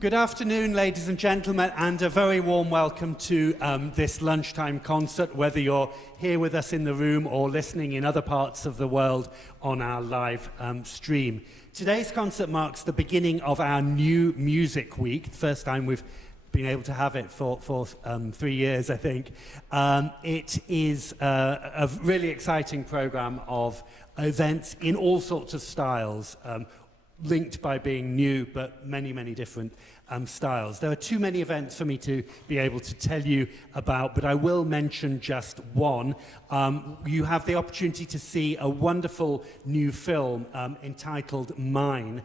Good afternoon, ladies and gentlemen, and a very warm welcome to this lunchtime concert, whether you're here with us in the room or listening in other parts of the world on our live stream. Today's concert marks the beginning of our new music week, the first time we've been able to have it for 3 years, I think. It is a really exciting program of events in all sorts of styles, linked by being new, but many, many different styles. There are too many events for me to be able to tell you about, but I will mention just one. You have the opportunity to see a wonderful new film entitled Mine,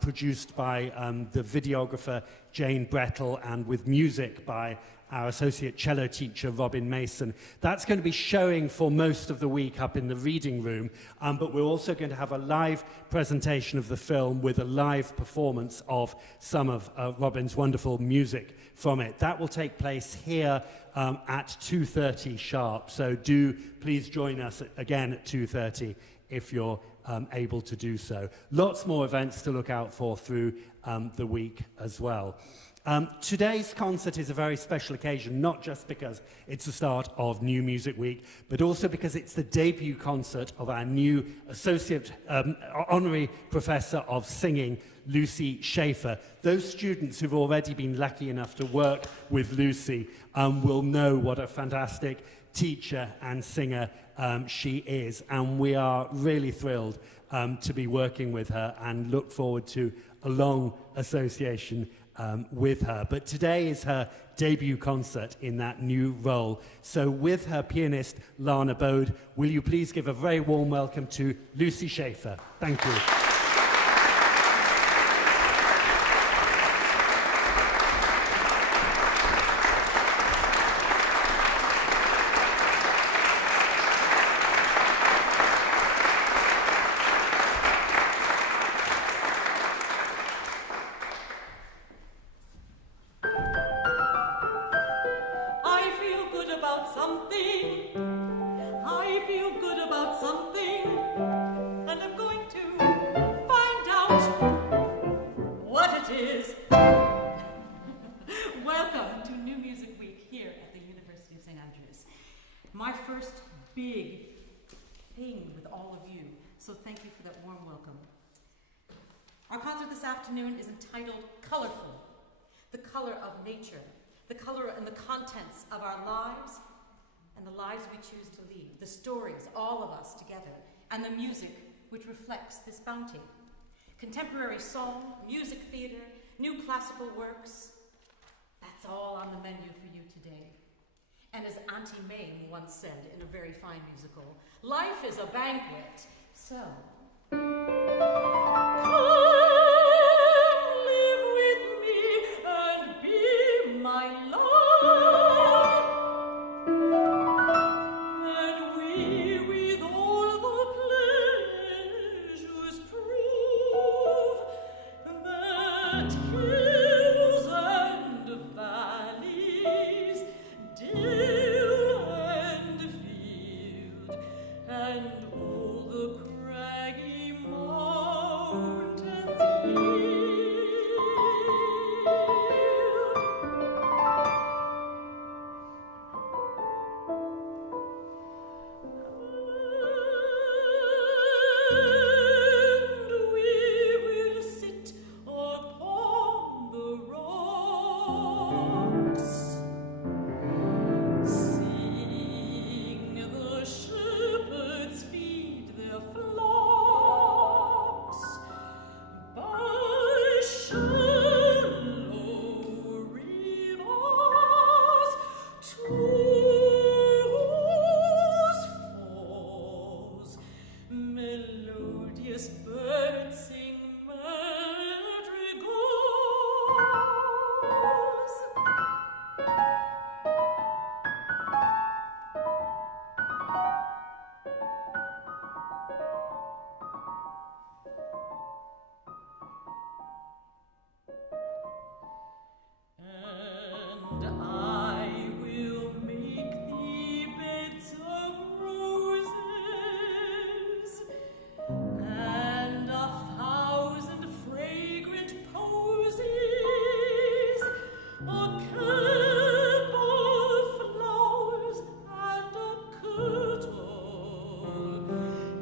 produced by the videographer Jane Brettle and with music by our associate cello teacher, Robin Mason. That's going to be showing for most of the week up in the reading room, but we're also going to have a live presentation of the film with a live performance of some of Robin's wonderful music from it. That will take place here at 2:30 sharp, so do please join us again at 2:30 if you're able to do so. Lots more events to look out for through the week as well. Today's concert is a very special occasion, not just because it's the start of New Music Week, but also because it's the debut concert of our new Associate Honorary Professor of Singing, Lucy Schaufer. Those students who've already been lucky enough to work with Lucy will know what a fantastic teacher and singer she is, and we are really thrilled to be working with her and look forward to a long association with her. But today is her debut concert in that new role. So with her pianist, Lana Bode, will you please give a very warm welcome to Lucy Schaufer. Thank you. Is entitled Colourful, the color of nature, the color and the contents of our lives and the lives we choose to lead, the stories, all of us together, and the music which reflects this bounty. Contemporary song, music theater, new classical works, that's all on the menu for you today. And as Auntie Mame once said in a very fine musical, life is a banquet, so... my love, and we with all the pleasures prove that hills and valleys, dale and field, and all the craggy mountains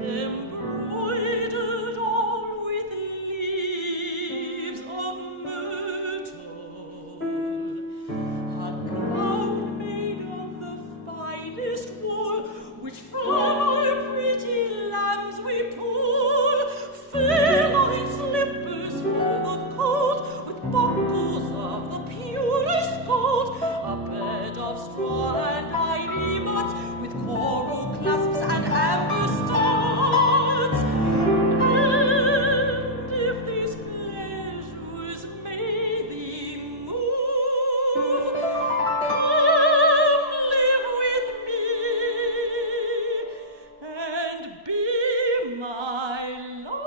embroidered all with leaves of myrtle, a gown made of the finest wool, which from our pretty lambs we pull, fair-line slippers for the cold, with buckles of the purest gold, a bed of straw and ivy buds, with coral clasps and amber studs. And if these pleasures may thee move, come live with me and be my love.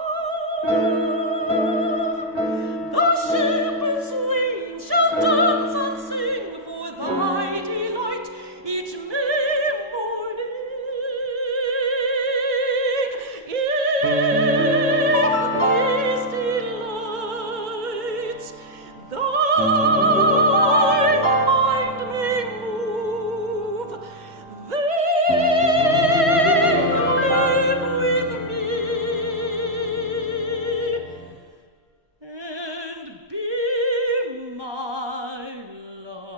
The shepherd's swain shall dance and sing for thy delight each May morning. If these delights thy mind may move, then live with me and be my love.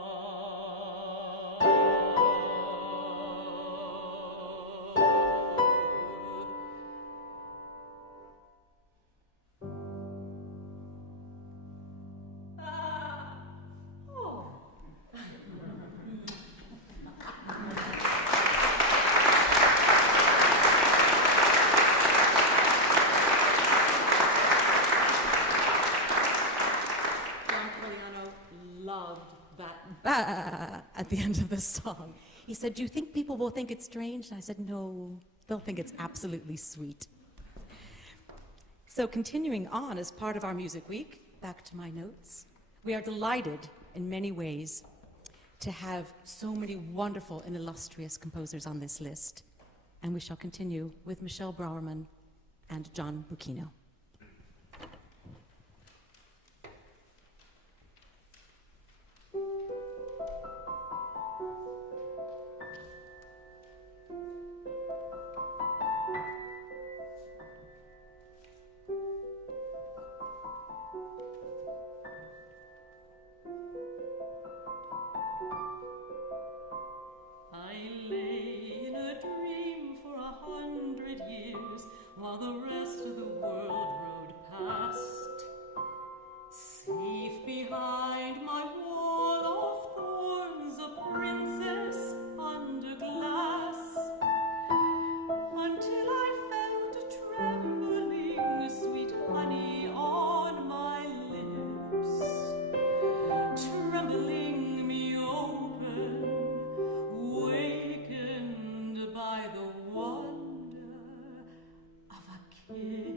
Oh. John Corigliano loved that at the end of the song. He said, "Do you think people will think it's strange?" And I said, "No, they'll think it's absolutely sweet." So continuing on as part of our Music Week, back to my notes, we are delighted in many ways to have so many wonderful and illustrious composers on this list. And we shall continue with Michele Brourman and John Bucchino. I lay in a dream for 100 years while the rest of the world rode past. Safe behind my wall of thorns, a princess under glass, until I felt trembling sweet honey on my lips, trembling me open, wakened by the wonder of a kiss.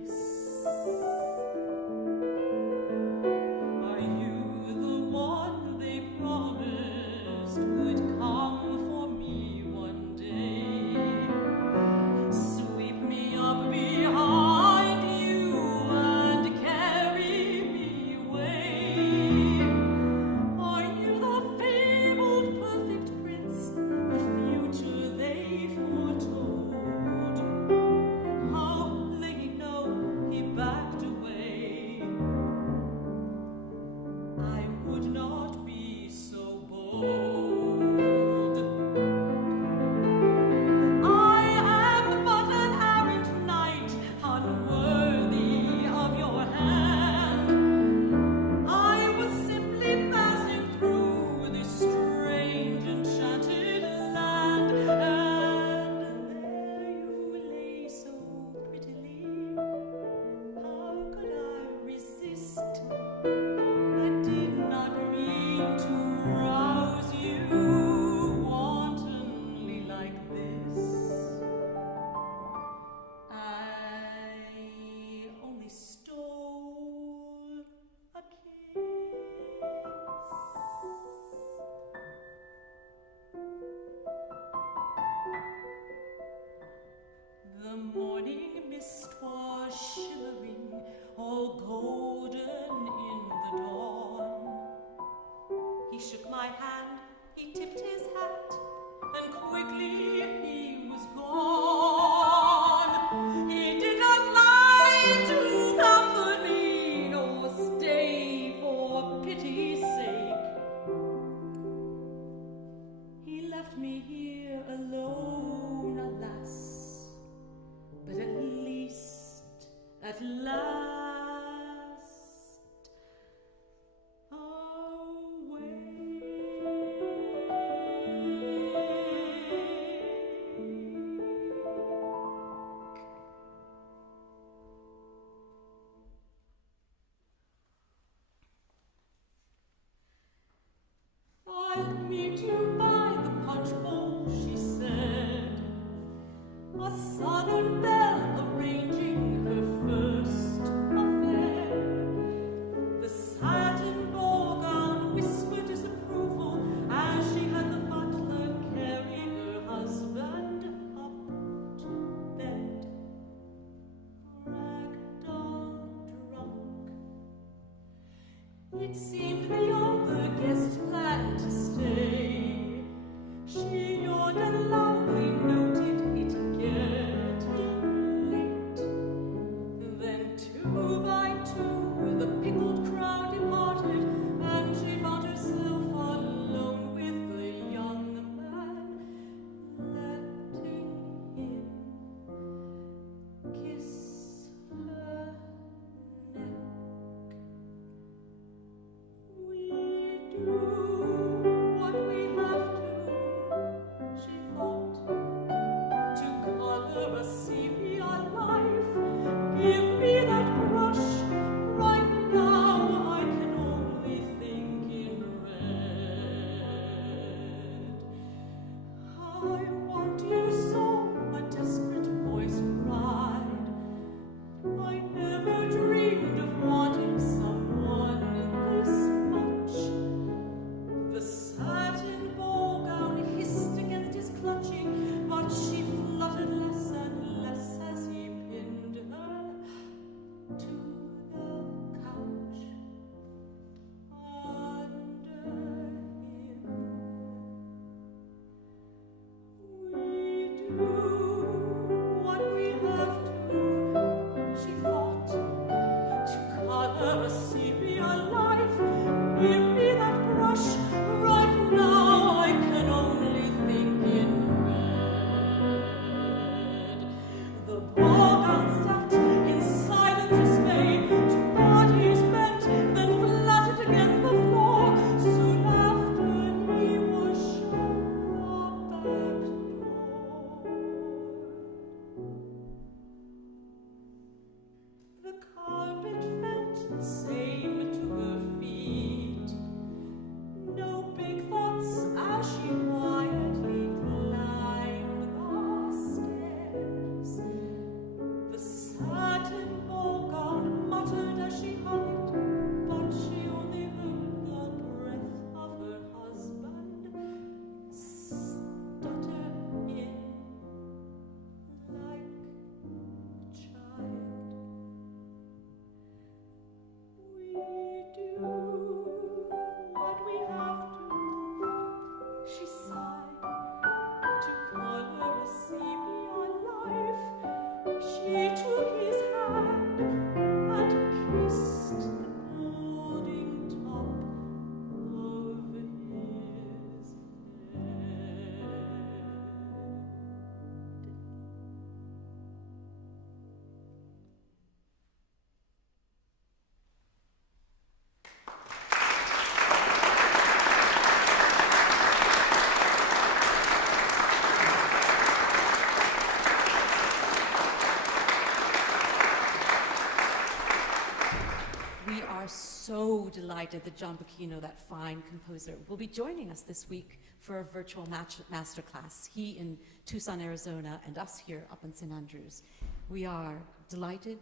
So delighted that John Bucchino, that fine composer, will be joining us this week for a virtual masterclass. He in Tucson, Arizona, and us here up in St. Andrews. We are delighted,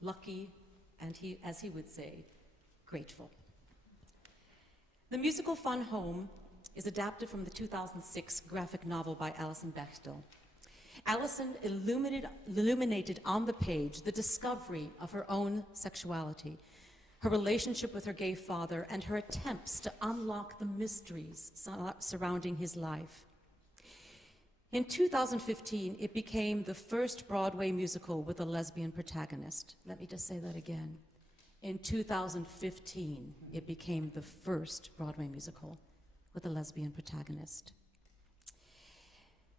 lucky, and as he would say, grateful. The musical Fun Home is adapted from the 2006 graphic novel by Alison Bechdel. Alison illuminated on the page the discovery of her own sexuality, her relationship with her gay father, and her attempts to unlock the mysteries surrounding his life. In 2015, it became the first Broadway musical with a lesbian protagonist. Let me just say that again. In 2015, it became the first Broadway musical with a lesbian protagonist.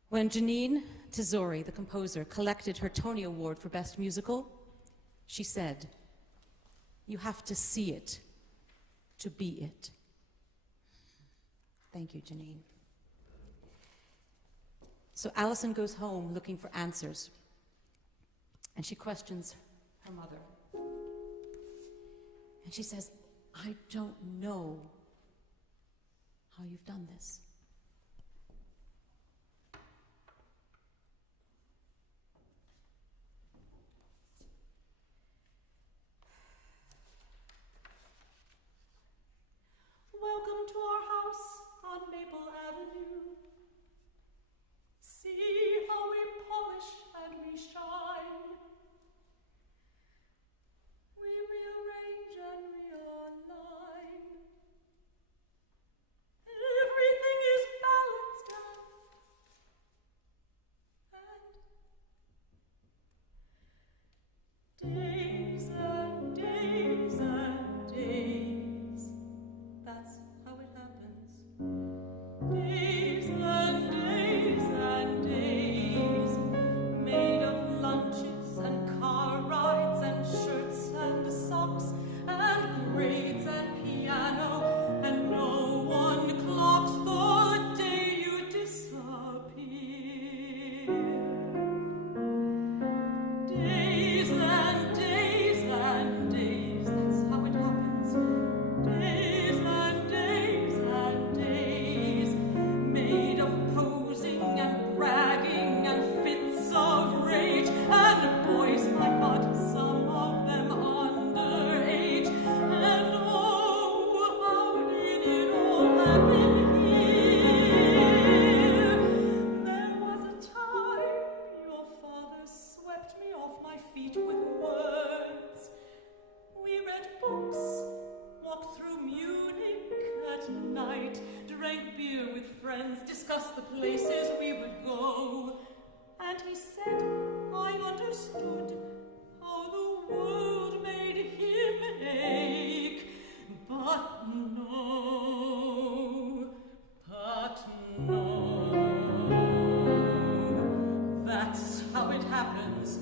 When Jeanine Tesori, the composer, collected her Tony Award for Best Musical, she said, "You have to see it to be it." Thank you, Jeanine. So Alison goes home looking for answers, and she questions her mother. And she says, "I don't know how you've done this." come to our house on Maple Avenue. See how we polish and we shine. We rearrange and realign. Everything is balanced and days and days and days. That's how it happens. Days and days and days, made of lunches and car rides and shirts and socks and grades and piano, and no one clocks the day you disappear. Days and days and days, that's how it happens. Days and days and days, made of posing and bragging and fits of rage, and boys, my God, some of them underage. And oh, how did it all happen here? There was a time your father swept me off my feet with words. We read books, walked through Munich at night, drank beer with friends, discussed the places we would go. And he said, I understood how the world made him ache. But no, that's how it happens.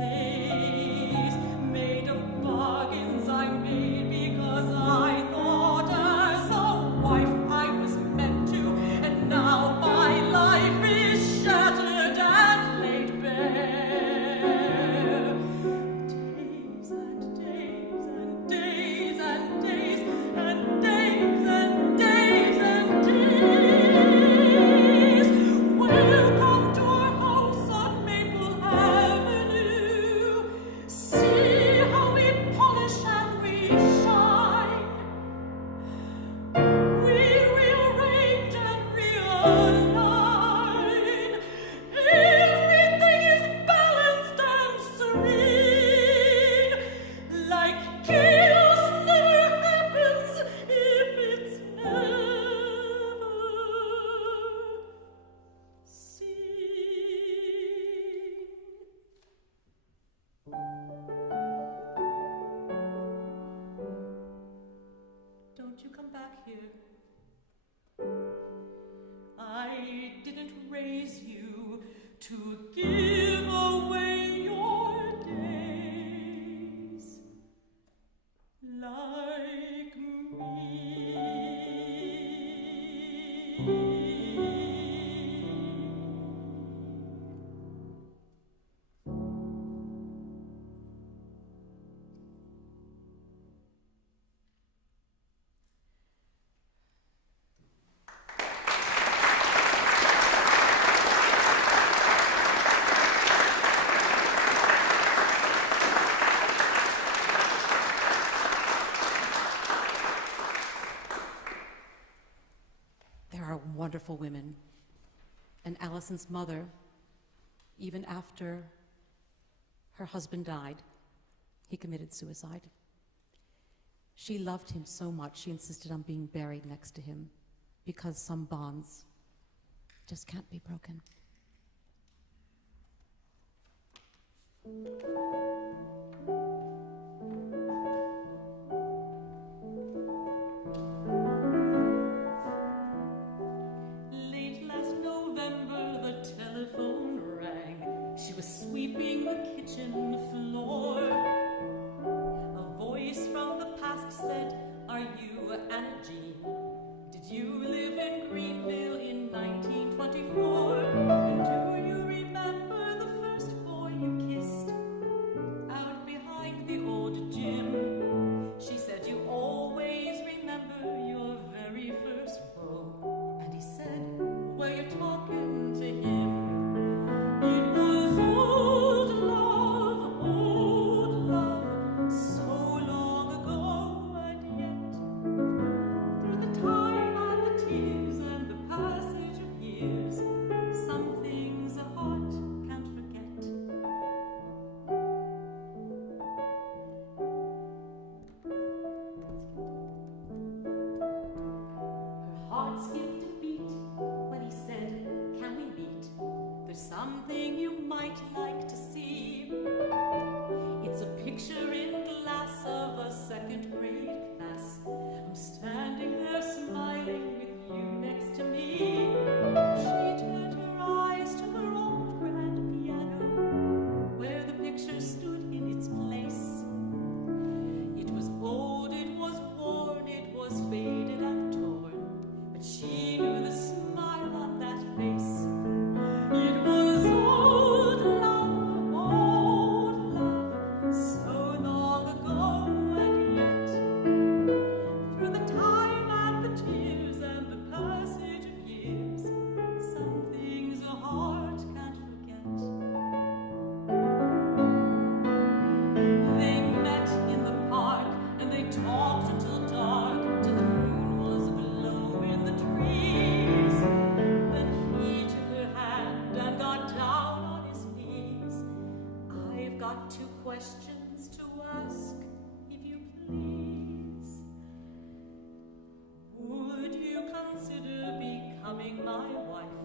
Days made of bargains I made because I thought as a wife I was meant to, and now my life is shattered and laid bare. Days and days and days and days and days and days and days. Welcome to our house on Maple Avenue. See how we polish and we shine. We rearrange and realign. Everything is balanced and serene. Like chaos never happens if it's ever seen. Don't you come back here. I didn't raise you to give away your days like me. Wonderful women. And Allison's mother, even after her husband died, he committed suicide. She loved him so much, she insisted on being buried next to him because some bonds just can't be broken. Sweeping the kitchen floor. A voice from the past said, are you Anna Jean? Did you live in Greenville in 1924? And do you remember the first boy you kissed out behind the old gym? She said you always remember your very first beau. And he said, well, you're talking to him. It was old love, so long ago, and yet something you might like to see. It's a picture in glass of a second grade class. I'm standing there smiling with you next to me. She turned her eyes to her old grand piano, where the picture stood in its place. It was old, it was worn, it was faded and torn, but she knew the smile on that face. It was old love, so long ago, and yet, through the time and the tears and the passage of years, some things a heart can't forget. They met in the park and they talked until dark, till the moon was aglow in the trees. Then he took her hand and got down on his knees. I've got 2 questions to ask, if you please. Would you consider becoming my wife?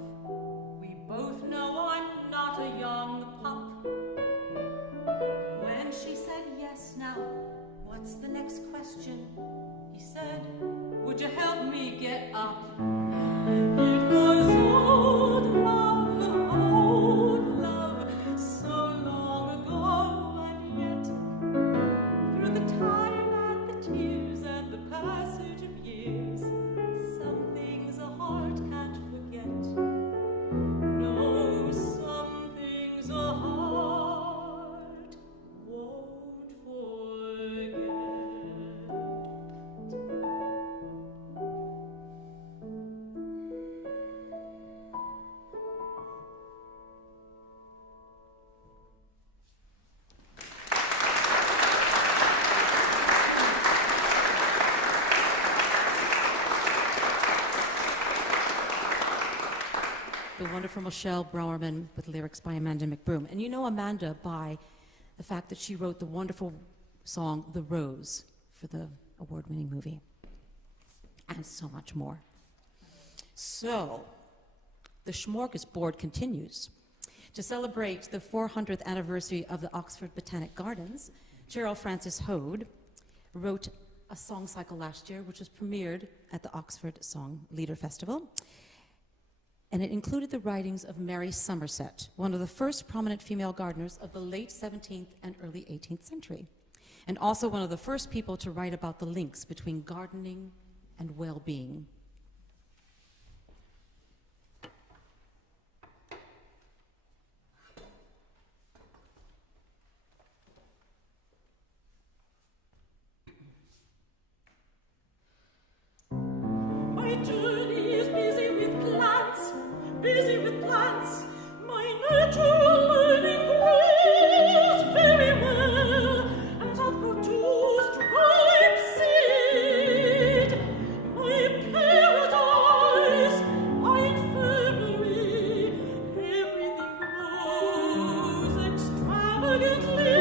We both know I'm not a young pup. When she said yes, now, what's the next question? He said, would you help me get up? It was old love, so long ago, and yet, through the time and the tears and the passage of years, some things a heart can't forget. No, some things a heart won't forget. The wonderful Michele Brourman with lyrics by Amanda McBroom. And you know Amanda by the fact that she wrote the wonderful song The Rose for the award-winning movie. And so much more. So, the smorgasbord continues. To celebrate the 400th anniversary of the Oxford Botanic Gardens, Cheryl Frances-Hoad wrote a song cycle last year, which was premiered at the Oxford Song Leader Festival. And it included the writings of Mary Somerset, one of the first prominent female gardeners of the late 17th and early 18th century, and also one of the first people to write about the links between gardening and well-being. My journey is busy with plants, my natural learning grows very well, and I've produced ripe seed. My paradise, my infirmary, everything grows extravagantly.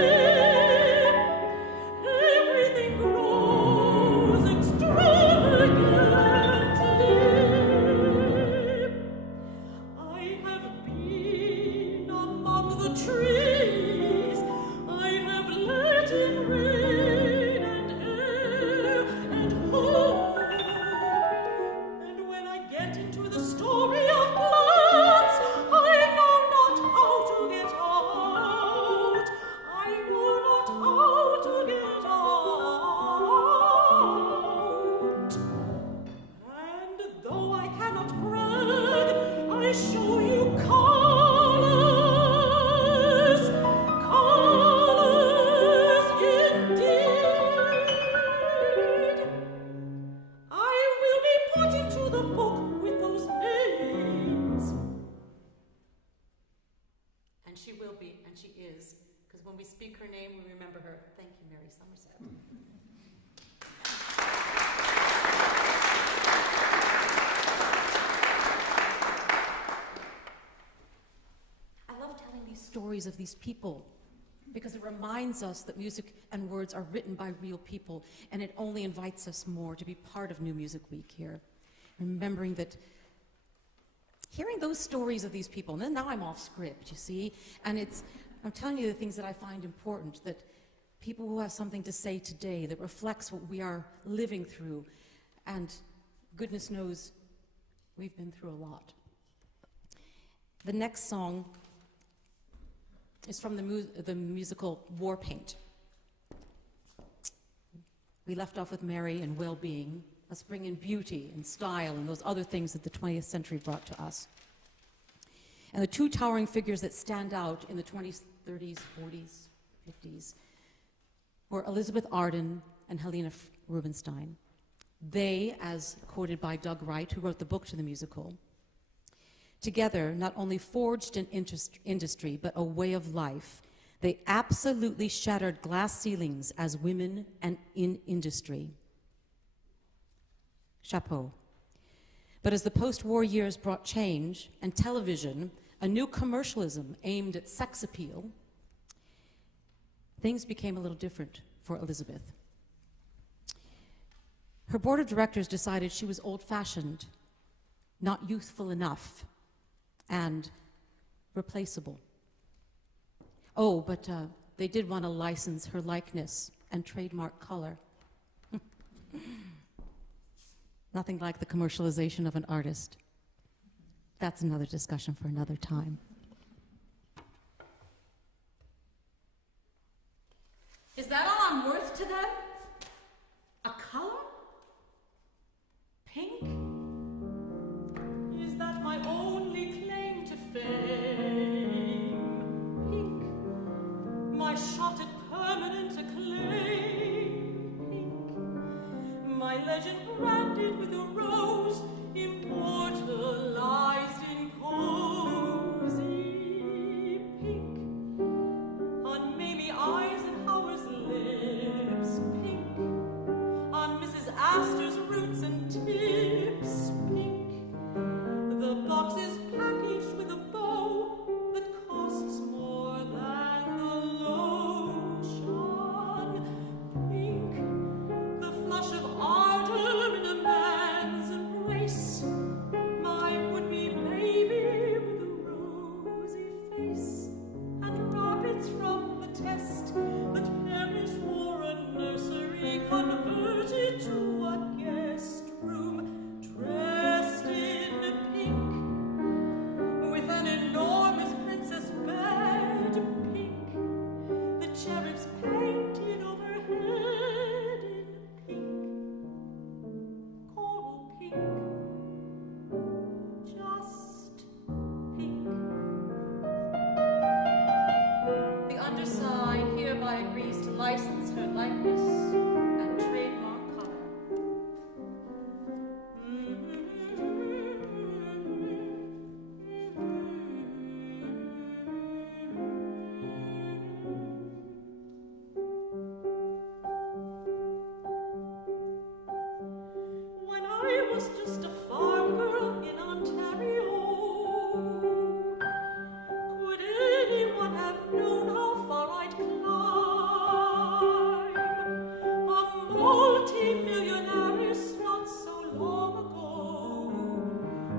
Everything grows extravagantly. I have been among the trees. I have let in rain and air and hope. And when I get into the story of plants, I know not how to get out. I know not how to get out. And though I cannot brag, I show you colors, colors indeed. I will be put into the book with those names. And she will be, and she is, because when we speak her name, we remember her. Thank you, Mary Somerset. I love telling these stories of these people because it reminds us that music and words are written by real people, and it only invites us more to be part of New Music Week here. Remembering that hearing those stories of these people, and then now I'm off script, you see, and I'm telling you the things that I find important, that people who have something to say today that reflects what we are living through, and goodness knows we've been through a lot. The next song is from the musical War Paint. We left off with Mary and well-being. Let's bring in beauty and style and those other things that the 20th century brought to us. And the two towering figures that stand out in the 20s, 30s, 40s, 50s were Elizabeth Arden and Helena Rubinstein. They, as quoted by Doug Wright, who wrote the book to the musical, together not only forged an industry, but a way of life. They absolutely shattered glass ceilings as women and in industry. Chapeau. But as the post-war years brought change and television, a new commercialism aimed at sex appeal, things became a little different for Elizabeth. Her board of directors decided she was old-fashioned, not youthful enough, and replaceable. Oh, but they did want to license her likeness and trademark color. Nothing like the commercialization of an artist. That's another discussion for another time. Is that all I'm worth to them? A color? Pink? Is that my only claim to fame? Pink? My shot at permanent acclaim? Pink? My legend branded with a rose, immortalized in cozy pink? On Mamie eyes and Howard's lips, pink? On Mrs. Astor's roots and tips, pink? The box is packaged with a bow that costs more than the lotion, pink? The flush of ardor in a man's embrace, my would-be baby with a rosy face, and rabbits from the test that perish for a nursery converted to a guest room, dressed in pink, with an enormous princess bed, pink, the cherubs painted overhead in pink, coral pink, just pink. The undersigned hereby agrees to license her likeness and trademark color. When I was just a farm girl in Ontario, could anyone have known how far I'd climb? A multi-millionaire is not so long ago,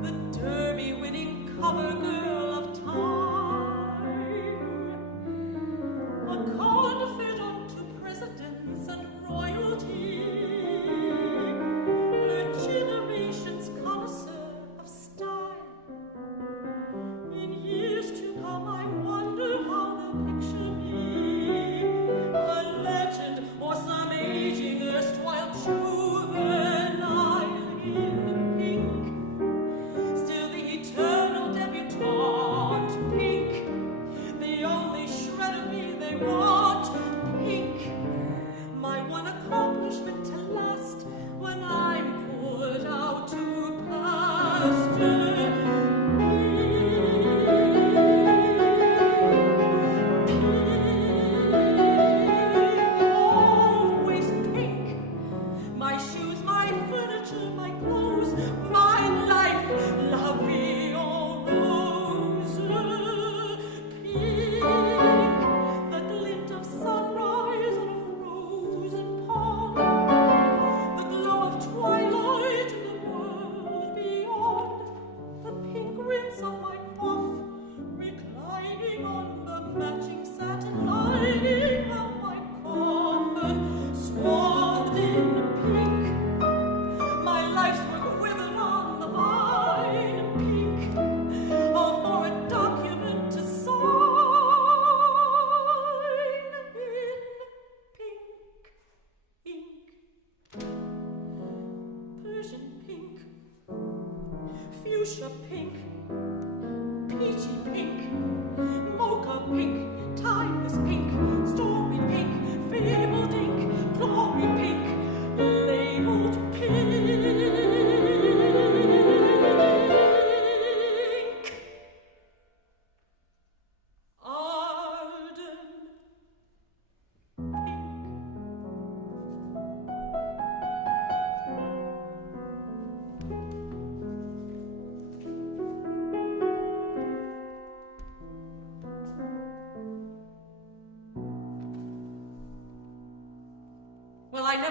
the Derby-winning cover girl of time, a confidant to presidents and royalty, her generation's connoisseur.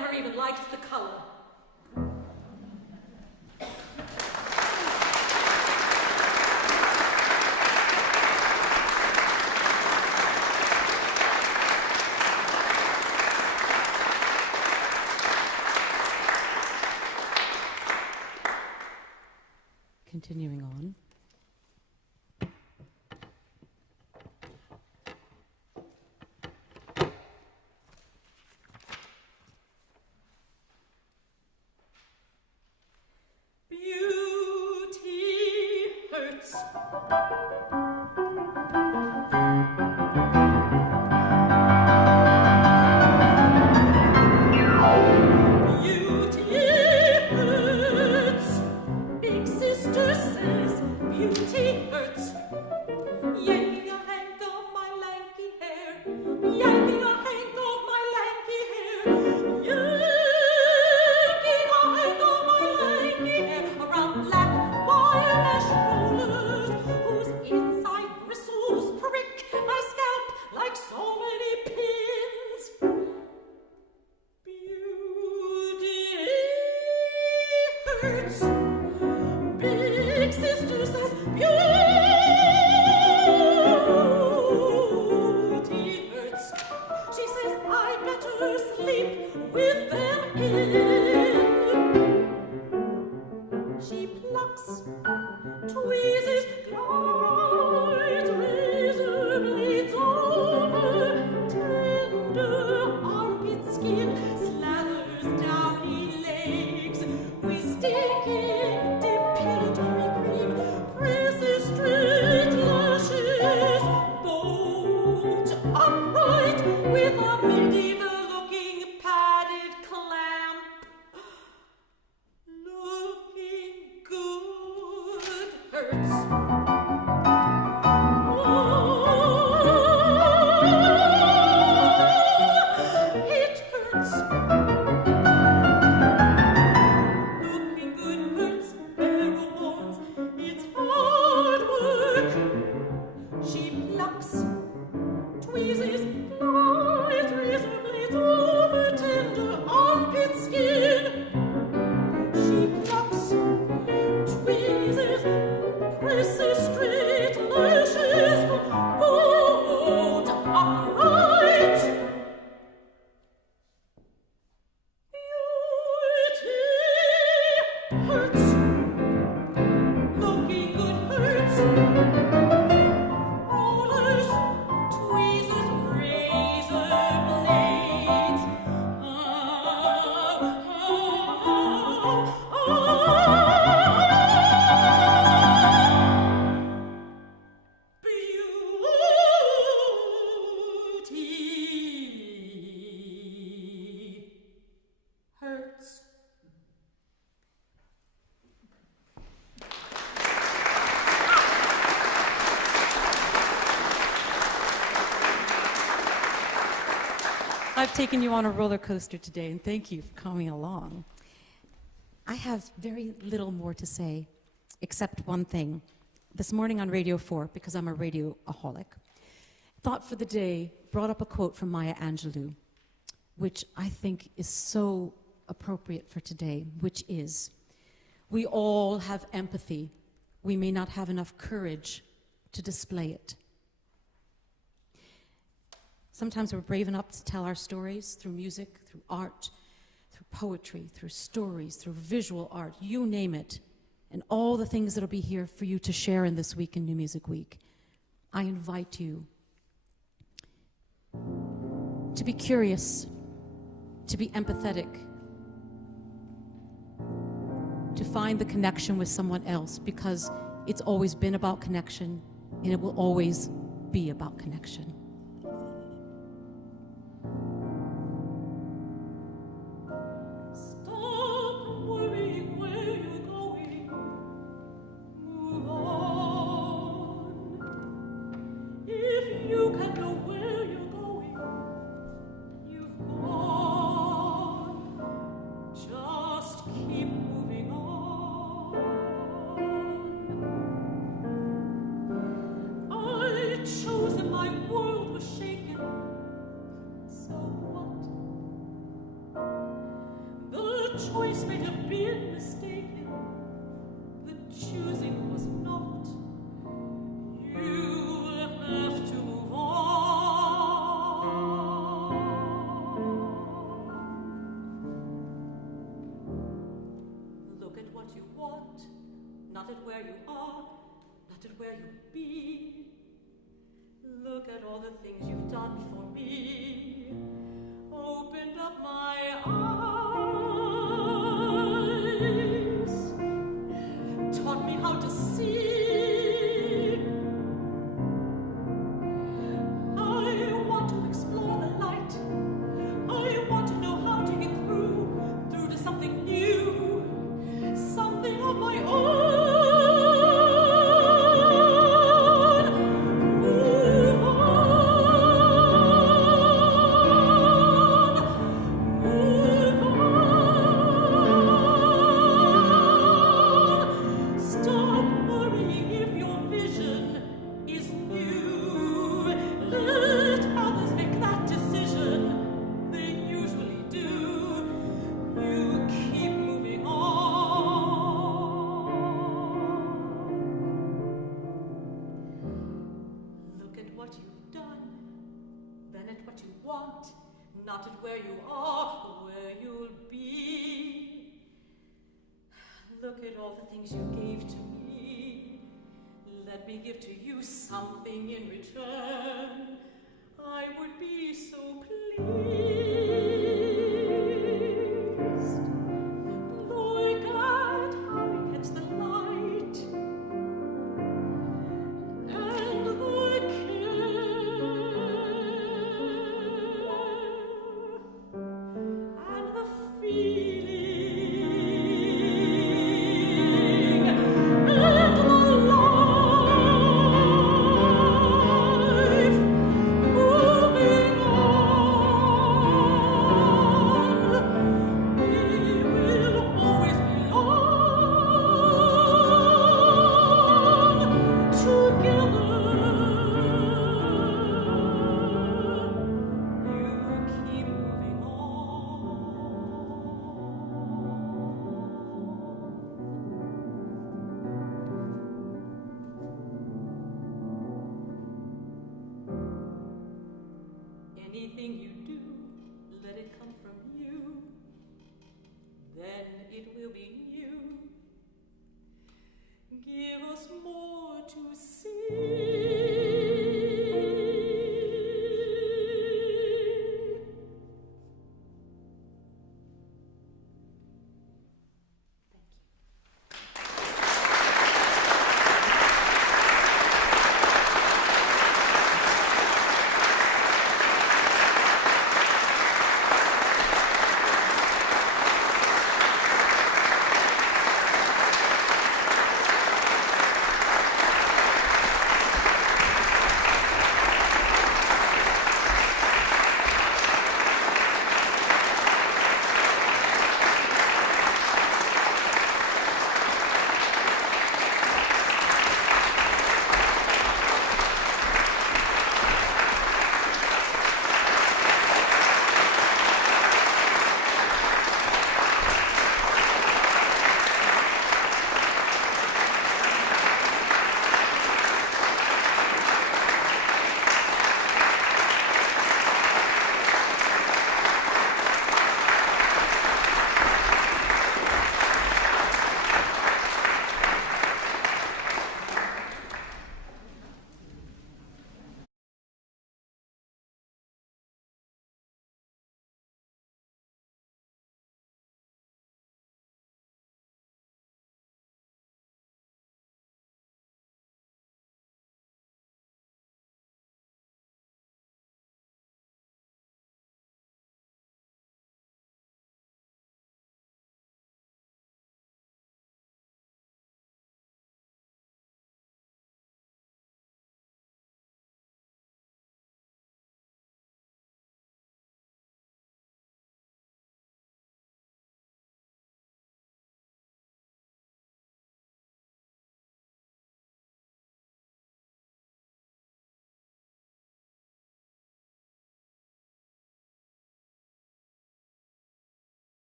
never even liked the color. Continuing on. Beauty hurts. Beauty hurts. Yanking a hank of my lanky hair. Yanking a hank of my lanky hair. Yanking a hank of my lanky hair around black wire mesh rollers whose inside bristles prick my scalp like so many pins. Beauty hurts. Big sister says beauty hurts. She says I'd better sleep with them in. She plucks, tweezes, glides, razor blades over tender armpit skin, slathers downy legs with stinking depilatory cream, presses straight lashes, bolt upright with a medieval-looking padded clamp. Looking good hurts. It hurts. Looking good hurts, barrel bones, it's hard work. She plucks, tweezes, glides, razor blades over tender armpit skin. She plucks, tweezes, presses straight lashes, bolt upright. Beauty hurts. Looking good hurts. Rollers, tweezers, razor blades. Beauty hurts. I've taken you on a roller coaster today, and thank you for coming along. I have very little more to say, except one thing. This morning on Radio 4, because I'm a radioaholic, Thought for the Day brought up a quote from Maya Angelou, which I think is so appropriate for today, which is, "We all have empathy. We may not have enough courage to display it." Sometimes we're brave enough to tell our stories through music, through art, through poetry, through stories, through visual art, you name it, and all the things that'll be here for you to share in this week in New Music Week. I invite you to be curious, to be empathetic, to find the connection with someone else, because it's always been about connection, and it will always be about connection. Stop worrying where you're going. Move on. If you can know where you're going, you've gone. Just keep moving on. I've chosen my world choice may have been mistaken. The choosing was not. You have to move on. Look at what you want, not at where you are, not at where you'll be. Look at all the things you've done for me. Opened up my eyes, taught me how to see. I want to explore the light. I want to know how to get through to something new, something of my own. Not at where you are, but where you'll be. Look at all the things you gave to me. Let me give to you something in return. I would be so pleased. Look at how we catch the light and the anything you do, let it come from you. Then it will be new. Give us more to see.